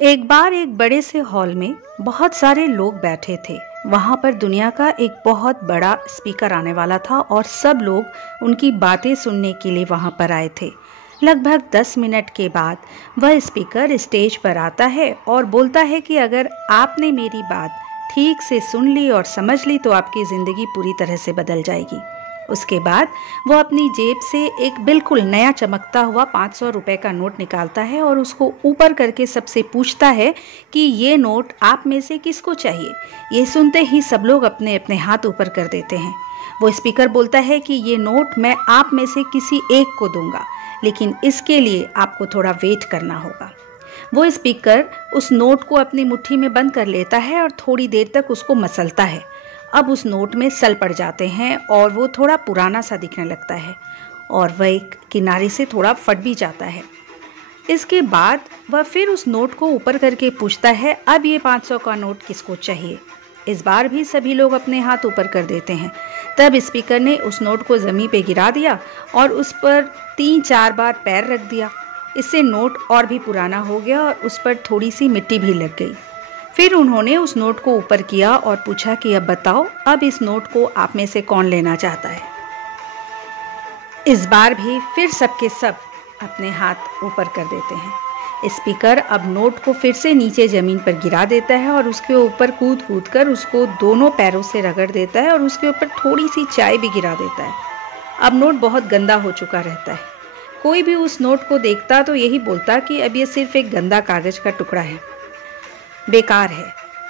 एक बार एक बड़े से हॉल में बहुत सारे लोग बैठे थे। वहां पर दुनिया का एक बहुत बड़ा स्पीकर आने वाला था और सब लोग उनकी बातें सुनने के लिए वहां पर आए थे। लगभग 10 मिनट के बाद वह स्पीकर स्टेज पर आता है और बोलता है कि अगर आपने मेरी बात ठीक से सुन ली और समझ ली तो आपकी ज़िंदगी पूरी तरह से बदल जाएगी। उसके बाद वो अपनी जेब से एक बिल्कुल नया चमकता हुआ 500 रुपए का नोट निकालता है और उसको ऊपर करके सबसे पूछता है कि ये नोट आप में से किसको चाहिए। ये सुनते ही सब लोग अपने अपने हाथ ऊपर कर देते हैं। वो स्पीकर बोलता है कि ये नोट मैं आप में से किसी एक को दूंगा, लेकिन इसके लिए आपको थोड़ा वेट करना होगा। वो स्पीकर उस नोट को अपनी मुट्ठी में बंद कर लेता है और थोड़ी देर तक उसको मसलता है। अब उस नोट में सल पड़ जाते हैं और वो थोड़ा पुराना सा दिखने लगता है और वह एक किनारे से थोड़ा फट भी जाता है। इसके बाद वह फिर उस नोट को ऊपर करके पूछता है, अब ये 500 का नोट किसको चाहिए। इस बार भी सभी लोग अपने हाथ ऊपर कर देते हैं। तब स्पीकर ने उस नोट को ज़मीन पे गिरा दिया और उस पर 3-4 बार पैर रख दिया। इससे नोट और भी पुराना हो गया और उस पर थोड़ी सी मिट्टी भी लग गई। फिर उन्होंने उस नोट को ऊपर किया और पूछा कि अब बताओ, अब इस नोट को आप में से कौन लेना चाहता है। इस बार भी फिर सबके सब अपने हाथ ऊपर कर देते हैं। स्पीकर अब नोट को फिर से नीचे ज़मीन पर गिरा देता है और उसके ऊपर कूद कूद कर उसको दोनों पैरों से रगड़ देता है और उसके ऊपर थोड़ी सी चाय भी गिरा देता है। अब नोट बहुत गंदा हो चुका रहता है। कोई भी उस नोट को देखता तो यही बोलता कि अब ये सिर्फ एक गंदा कागज़ का टुकड़ा है, बेकार है,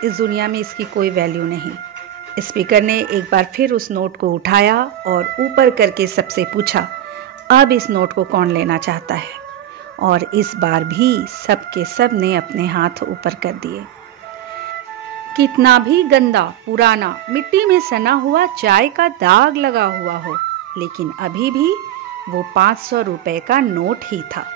इस दुनिया में इसकी कोई वैल्यू नहीं। स्पीकर ने एक बार फिर उस नोट को उठाया और ऊपर करके सबसे पूछा, अब इस नोट को कौन लेना चाहता है। और इस बार भी सब के सब ने अपने हाथ ऊपर कर दिए। कितना भी गंदा, पुराना, मिट्टी में सना हुआ चाय का दाग लगा हुआ हो, लेकिन अभी भी वो 500 रुपए का नोट ही था।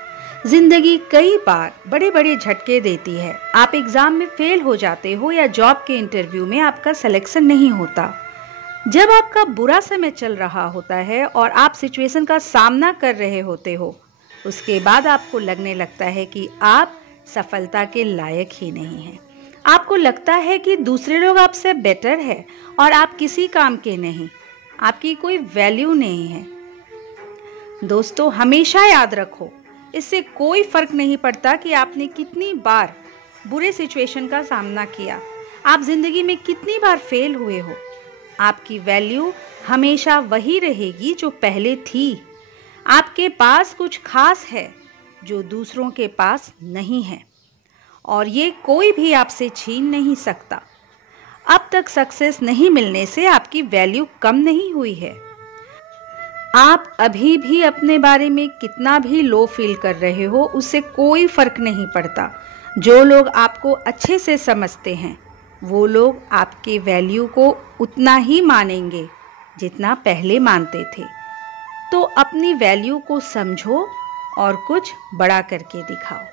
जिंदगी कई बार बड़े बड़े झटके देती है। आप एग्जाम में फेल हो जाते हो या जॉब के इंटरव्यू में आपका सिलेक्शन नहीं होता। जब आपका बुरा समय चल रहा होता है और आप सिचुएशन का सामना कर रहे होते हो, उसके बाद आपको लगने लगता है कि आप सफलता के लायक ही नहीं हैं। आपको लगता है कि दूसरे लोग आपसे बेटर है और आप किसी काम के नहीं, आपकी कोई वैल्यू नहीं है। दोस्तों, हमेशा याद रखो, इससे कोई फर्क नहीं पड़ता कि आपने कितनी बार बुरे सिचुएशन का सामना किया, आप जिंदगी में कितनी बार फेल हुए हो, आपकी वैल्यू हमेशा वही रहेगी जो पहले थी। आपके पास कुछ खास है जो दूसरों के पास नहीं है और ये कोई भी आपसे छीन नहीं सकता। अब तक सक्सेस नहीं मिलने से आपकी वैल्यू कम नहीं हुई है। आप अभी भी अपने बारे में कितना भी लो फील कर रहे हो, उससे कोई फर्क नहीं पड़ता। जो लोग आपको अच्छे से समझते हैं वो लोग आपके वैल्यू को उतना ही मानेंगे जितना पहले मानते थे। तो अपनी वैल्यू को समझो और कुछ बड़ा करके दिखाओ।